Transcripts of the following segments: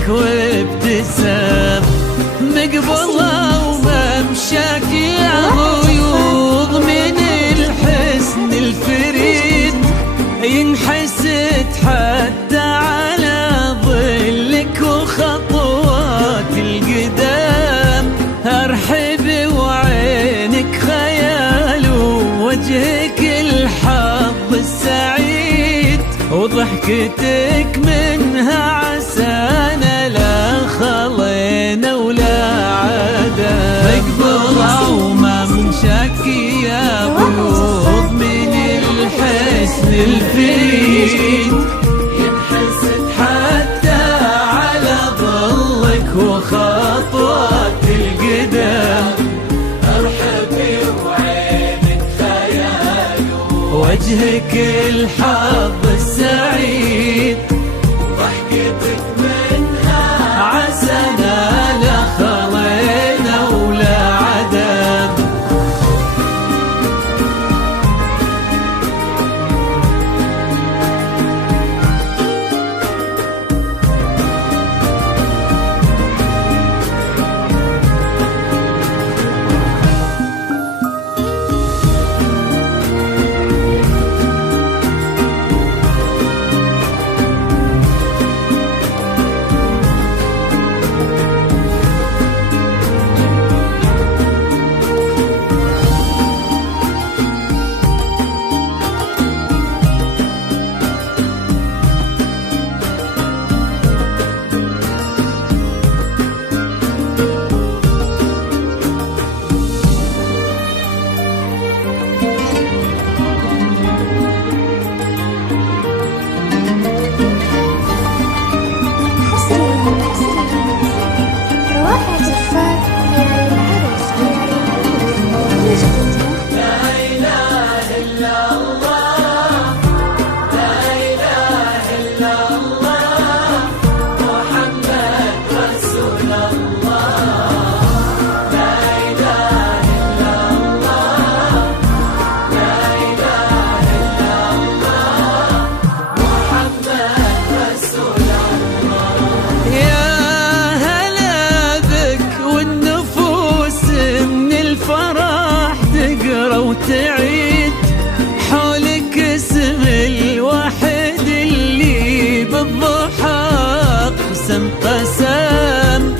لك وابتسام، مقبله وممشاك يا غيوض من الحسن الفريد، ينحسد حتى على ظلك وخطوات القدام. ارحب وعينك خيال ووجهك الحظ السعيد، وضحكتك منها عسانا لا خلينا ولا عدا. مقبرة وممشاك يا بيوض من الحسن الفريد، ينحسد حتى على ظلك وخطوات القدام. ارحبي وعينك خيال ووجهك الحظ السعيد، ضحكتك منها عسانا لا خلينا ولا عدم. وتعيد حولك اسم الواحد اللي بالضحى قسم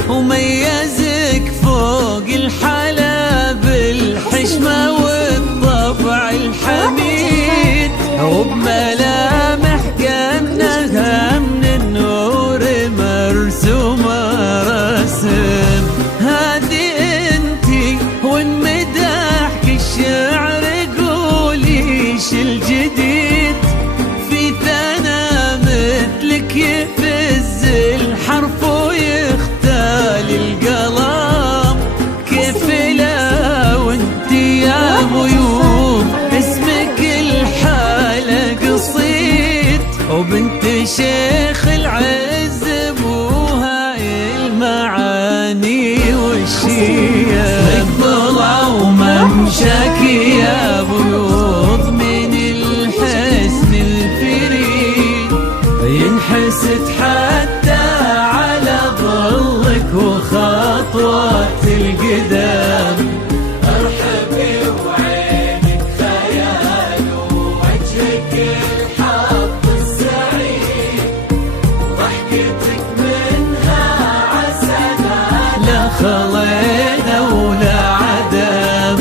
وميزك فوق الحلا بالحشمة والطبع الحميد، وبملامح كأنها من النور مرسومة رسم. هذه انتي وانمدحك الشعر قوليش الجديد، في ثنا مثلك يفز الحرف ويختال القلم. كيف لا وانتي يا غيوم اسمك الحالة قصيد، وبنت شيخ العز بوها المعاني والشيم. مقبرة وممشاك يا بيوض من الحسن الفريد، ينحسد حتى على ظلك وخطوات القدام. ارحبي وعينك خيال ووجهك الحظ السعيد، وضحكتك منها عسانا لا خلينا ولا عدم.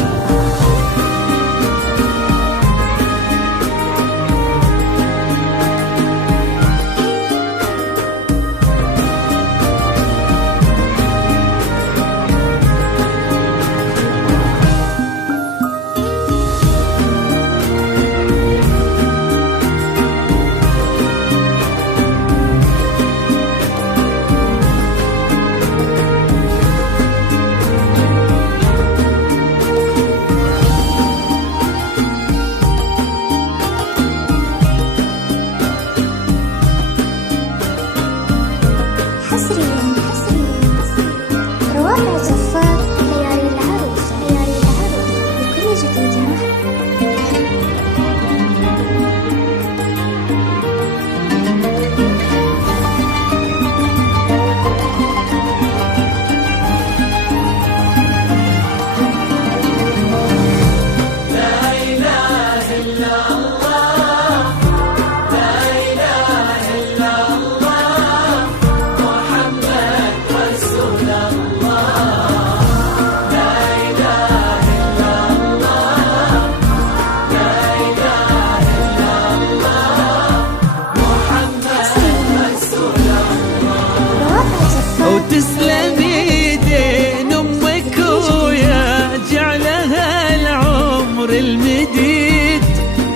يدين أمك ويا جعلها العمر المديد،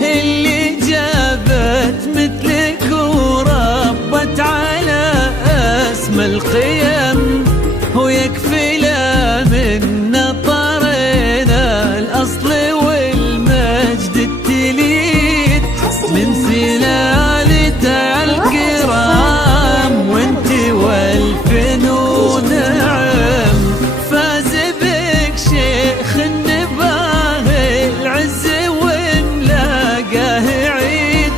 اللي جابت مثلك وربت على أسمى القيم، ويكفي لا من طرينا الأصل والمجد التليد، من سلالة الكرام وانت والفنون نعم، فاز بك شيخ النباه العز وملاقاه عيد،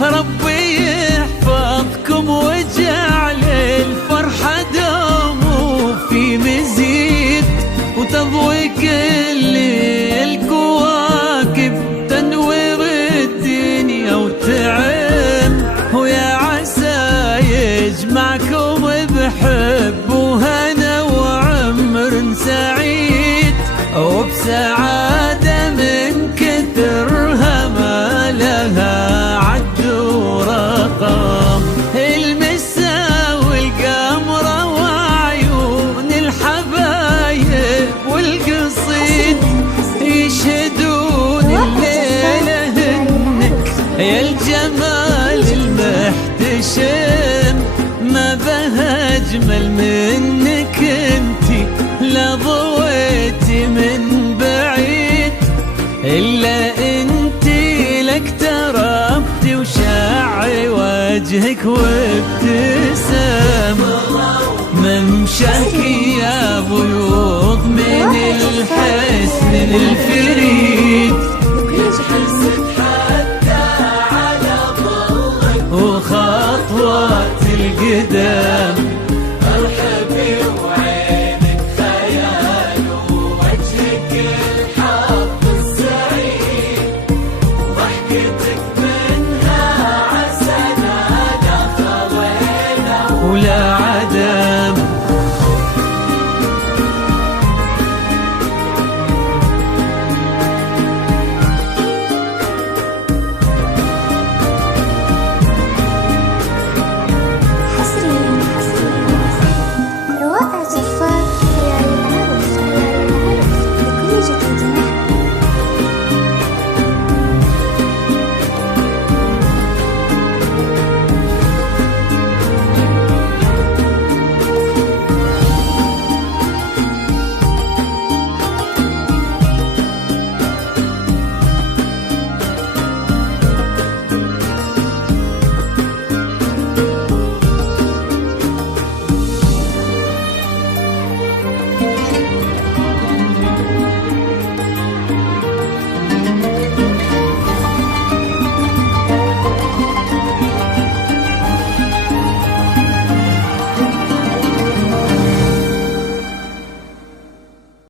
ربي يحفظكم وجعل الفرحة دوم في مزيد، وتضوي كل الكواكب تنور الدنيا وتعم، ويا عسى يجمعكم بحب وهنا وعمر سعيد، وبسعادة من كثرها ما لها عد ورقم، المسا والقمرة وعيون الحبايب والقصيد يشهدون الليلة هنك يا الجمال المحتشم، ما بها أجمل منك انتي لا ضويتي من بعيد، إلا انتي لك تربتي وشاع وجهك وابتسام، ممشاك يا بيوض من الحسن الفريد، حتى على ظلك وخطوات القدام،